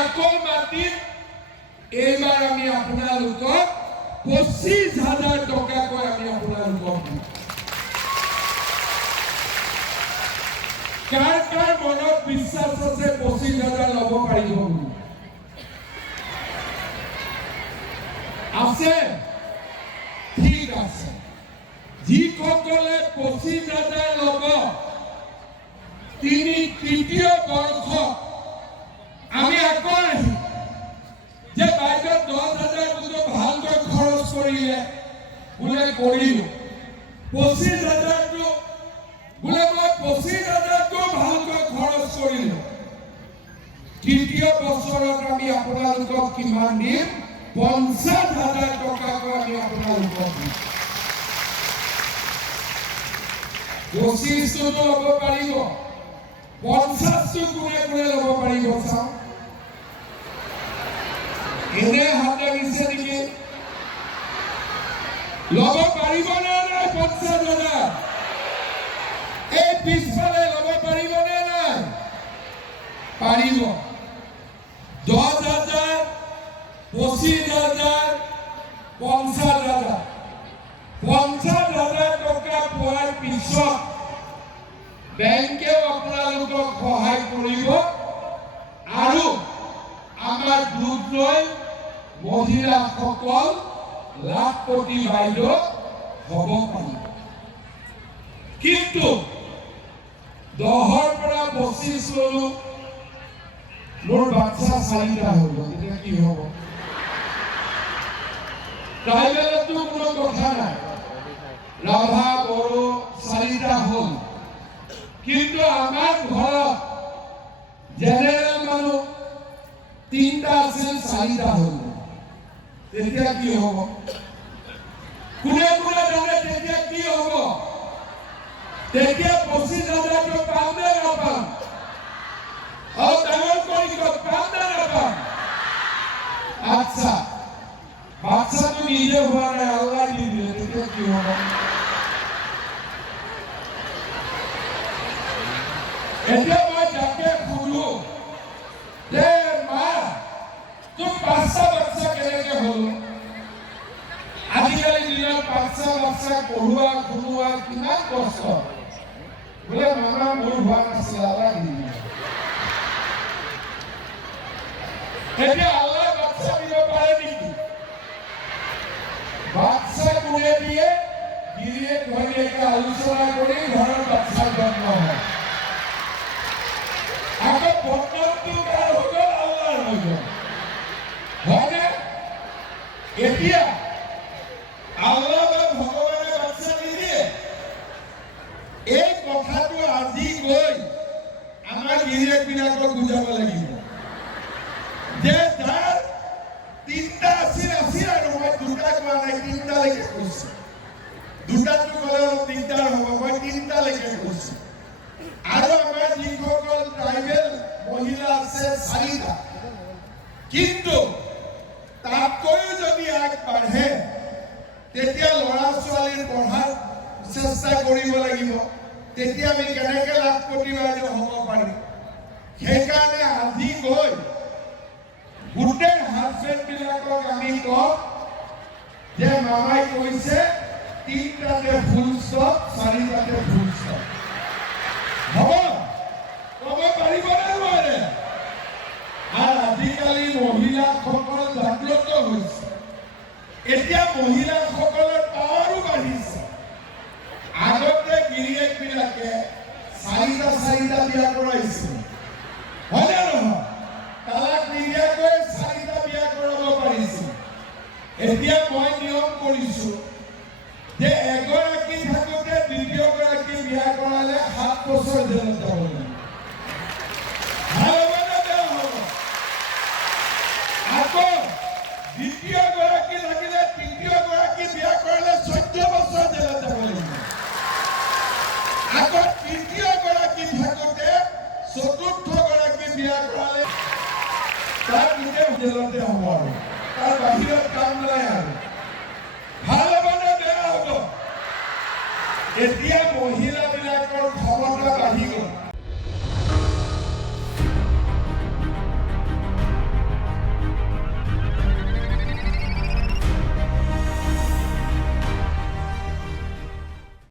আকৌ মাটিত এইবাৰ আমি আপোনালোকক 25,000 টকাকৈ আমি আপোনালোকক দিম। কাৰ কাৰ মনত বিশ্বাস আছে 25,000 ল'ব পাৰিব বুলি? আছে? ঠিক আছে। যিসকলে 25,000 ল'ব, তৃতীয় বৰ্ষ আমি আকৌ আহিম যে বাইদেউ 10,000 বোলে ভালকৈ খৰচ কৰিলে, বোলে কৰিলো 25,000টো বোলে মই 25,000টো ভালকৈ খৰচ কৰিলো। তৃতীয় বছৰত আমি আপোনালোকক কিমান দিম? 50,000 টকাকৈ আমি আপোনালোকক দিম। 25টো ল'ব পাৰিব, 50টো কোনে কোনে ল'ব পাৰিব চাওঁ? এনে হাত লাগিছে নেকি? ল'ব পাৰিবনে নাই 50,000? এই পিছফালে ল'ব পাৰিবনে নাই? পাৰিব। 10,000, 25,000, 50,000। 50,000 টকা পোৱাৰ পিছত বেংকেও আপোনালোকক সহায় কৰিব আৰু আমাৰ দুধ লৈ মহিলাসকল লাখপতি বাইদেউ হ'ব পাৰিব। কিন্তু 10ৰ পৰা 25 ল'লো, মোৰ বাচ্চা 4টা হ'ল, এতিয়া কি হ'ব? ট্ৰাইবেলতো কোনো কথা নাই, ৰাভা বড়ো 4টা হ'ল, কিন্তু আমাৰ ঘৰত জেনেৰেল মানুহ 3টা আছিল, 4টা হ'ল। তেতিয়া কি হ'ব? কোনে কোনে জানে তেতিয়া কি হ'ব? তেতিয়া 25,000 পাম নে নাপাম? আৰু ডাঙৰ কৰি পাম নে নাপাম? আচ্ছা, বাচ্চাটো নিজে হোৱা নাই, আল্লাহ দি দিলে, তেতিয়া কি হ'ব? এতিয়া মই যাকে সুধো যে মা তোৰ 5টা বাচ্চা কেনেকে হ'ল? আজিকালি দিনত 5টা বাচ্চা পঢ়োৱা শুনোৱা কিমান কষ্ট। বোলে মামা মোৰ হোৱা নাছিল, আল্লাহ দি দিলে। এতিয়া আল্লাহ বাচ্চা দিব পাৰে নেকি? বাচ্চা কোনে দিয়ে? গিৰিয়েক ঘৈণীয়েকে আলোচনা কৰি ঘৰৰ বাচ্চা জন্ম হয়। আকৌ বৰ্তমানটো কাৰ হৈ গ'ল? আল্লাহৰ হৈ গ'ল, হয়নে? এতিয়া আল্লাহ বা ভগৱানে বাচ্চা নিদিয়ে। এই কথাটো আজি গৈ আমাৰ গিৰিয়েকবিলাকক বুজাব লাগিব যে যাৰ 3টা আছিল আৰু মই 2টা কোৱা নাই, 3টালৈকে কৈছো। 2টাটো ক'লে অলপ দিগদাৰ হ'ব, মই 3টালৈকে কৈছো। আৰু আমাৰ যিসকল ট্ৰাইবেল মহিলা আছে 4টা, কিন্তু তাতকৈও যদি আগবাঢ়ে তেতিয়া ল'ৰা ছোৱালীৰ পঢ়াৰ চেষ্টা কৰিব লাগিব। তেতিয়া আমি কেনেকে লাখপতি বাইদেউ হ'ব পাৰিম? সেইকাৰণে আজি গৈ গোটেই হাজবেণ্ডবিলাকক আমি কওঁ যে মামাই কৈছে 3টাতে ফুল ষ্টপ, 4টাতে ফুল ষ্টপ। হ'ব? ক'ব পাৰিবনে নোৱাৰে? আৰু আজিকালি মহিলাসকল জাগ্ৰত হৈছে। এতিয়া মহিলাসকলৰ পাৱাৰো বাঢ়িছে। আগতে গিৰিয়েকবিলাকে 4টা বিয়া কৰাইছিল, হয়নে নহয়? তালাক নিদিয়াকৈ 4টা বিয়া কৰাব পাৰিছিল। এতিয়া মই নিয়ম কৰিছো যে এগৰাকী থাকোঁতে দ্বিতীয়গৰাকী বিয়া কৰালে 7 বছৰ জেলত যাব লাগিব। ভাল হ'ব নে বেয়া হ'ব? আকৌ দ্বিতীয়গৰাকী লাগিলে তৃতীয়গৰাকী বিয়া কৰালে 14 বছৰ জেলত যাব লাগিব। আকৌ তৃতীয়গৰাকী থাকোঁতে 4ৰ্থগৰাকী বিয়া কৰালে তাৰ গোটেই জেলতে হ'ব আৰু তাৰ বাহিৰত কাম নাই আৰু। ভাল হ'ব নে বেয়া হ'ব? এতিয়া মহিলাবিলাকৰ